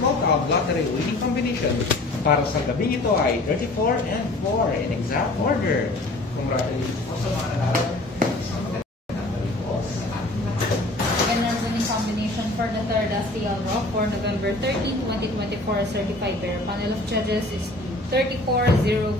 smoke out lottery winning combination para sa gabing ito ay 34 and 4 in exact order. Congratulations po sa mga nanalo. Winner winning combination for the third STL draw for November 13, 2024 certified pair. Panel of judges is 34-0.